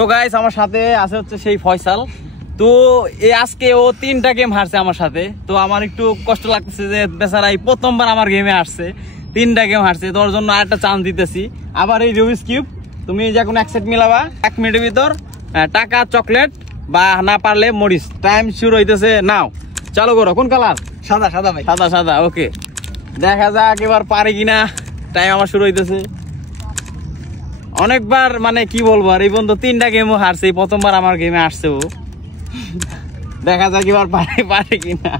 তো গাইস আমার সাথে আছে হচ্ছে সেই ফয়সাল। তো আজকে ও 3টা গেম হারছে আমার সাথে। তো আমার একটু কষ্ট লাগতেছে যে বেচারা এই প্রথমবার আমার গেমে আসছে, 3টা গেম হারছে। তোর জন্য আরেকটা চান্স দিতেছি। আবার এই রুবিক্স কিউব তুমি যে কোনো এক সেট মিলাবা 1 মিনিটের ভিতর, টাকা চকলেট বা না পারলে মরিচ। টাইম শুরু হইতেছে নাও, চালু করো। কোন কালার? সাদা সাদা ভাই, সাদা সাদা। ওকে, দেখা যাক এবার পারে কিনা। টাইম আমার শুরু হইতেছে। অনেকবার মানে কি বলবো, আর এই বন্ধু 3টা গেমও হারছে, প্রথমবার আমার গেমে আসছে ও। দেখা যাক এবার পারে কিনা।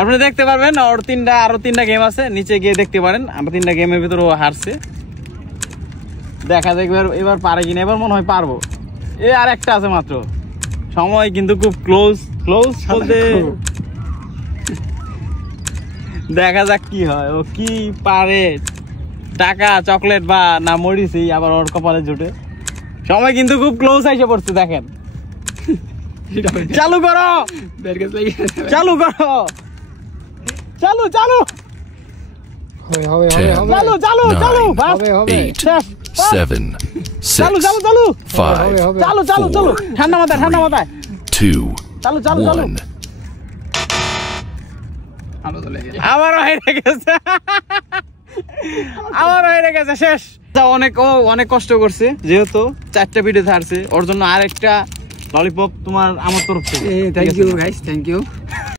আপনি দেখতে পারবেন ওর আরো 3টা গেম আছে, নিচে গিয়ে দেখতে পারেন। আমরা 3টা গেমের ভিতরে ও হারছে। দেখা যাক এবার পারে কিনা। এবার মনে হয় পারবো। আর একটা আছে মাত্র, সময় কিন্তু খুব ক্লোজ বলতে। দেখা যাক কি হয়, ও কি পারে। টাকা চকলেট বা না মরিছি আবার ওর কপালে জুটে। সময় কিন্তু খুব ক্লোজ এসে পড়ছে, দেখেন। চালু করো, চালু করো, চালু চালু চালু চালু চালু 8 7 চালু 6 চালু চালু 5 চালু চালু চালু ঠান্ডা মাথায় 2 চালু চালু চালু। 1 আমারও হেরে গেছে, আমারও হেরে গেছে, শেষ। অনেক কষ্ট করছে, যেহেতু 4টা ভিডিও ছাড়ছে। ওর জন্য আরেকটা ললিপপ তোমার আমার তরফ থেকে। Thank you guys, thank you.